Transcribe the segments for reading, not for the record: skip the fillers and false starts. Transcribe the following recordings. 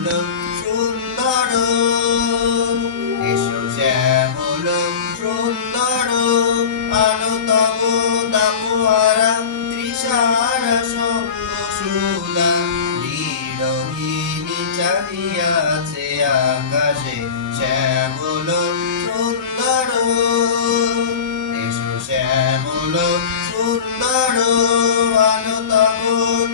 সুন্দর এসো শ্যামল সুন্দর আলো তব তাপহারা তৃষাহারা সঙ্গ সুদা বিরোহিণী চাহিয়াছে আকাশে শ্যামল সুন্দর এসো শ্যামল সুন্দর আলো তব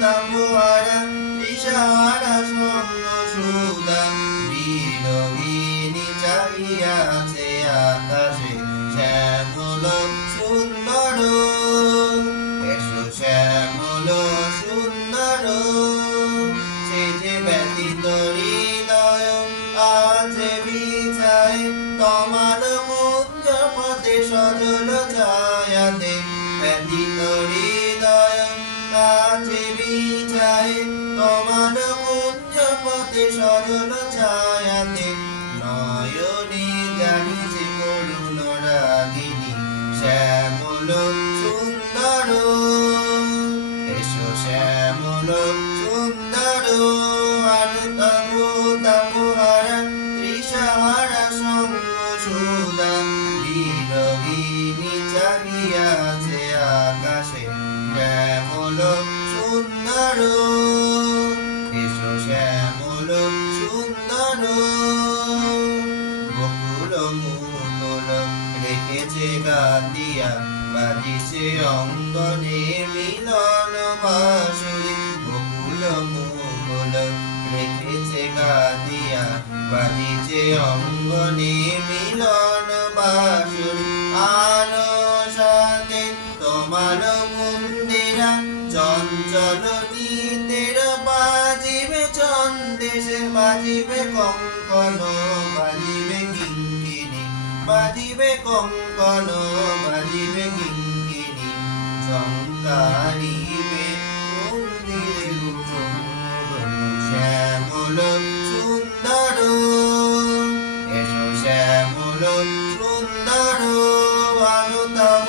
তাপহারা তৃষাহারা সঙ্গ সুদা বিরোহিণী চাহিয়াছে আকাশে শ্যামল সুন্দর এসো শ্যামল সুন্দর সে যে ব্যতীত হৃদয় আজ বিছায় তোমার মুঞ্জ পথে সজল ছায়াতে ব্যতীত হৃদয় আজ বিছায় তোমার মুঞ্জ পথে সজল ছায়াতে নয়নে জানিছে করুণ রাগিনী শ্যামল সুন্দর এসো শ্যামল সুন্দর আনতম তাপহারা তৃষাহারা সঙ্গ সুদা বিরোহিণী চাহিয়াছে আকাশে শ্যামল সুন্দর এসো শ্যামল সুন্দর বকুল মুকুল রেখেছে গান্ধিয়া বাজিছে অঙ্গনে মিলন বাঁশুরি বকুল মুকুল রেখেছে গান্ধিয়া বাজিছে অঙ্গনে মিলন বাঁশুরি আনো সাথে তোমার মন্দিরা চঞ্চল গীতের বাজিবে চন্দেশে বাজিবে কঙ্কন বাজিবে কিঙ্কিণী বাজিবে কঙ্কন বাজিবে কিঙ্কিণী সংকারিবে মন্দিরে শ্যামল সুন্দর এসো শ্যামল সুন্দর আলো তব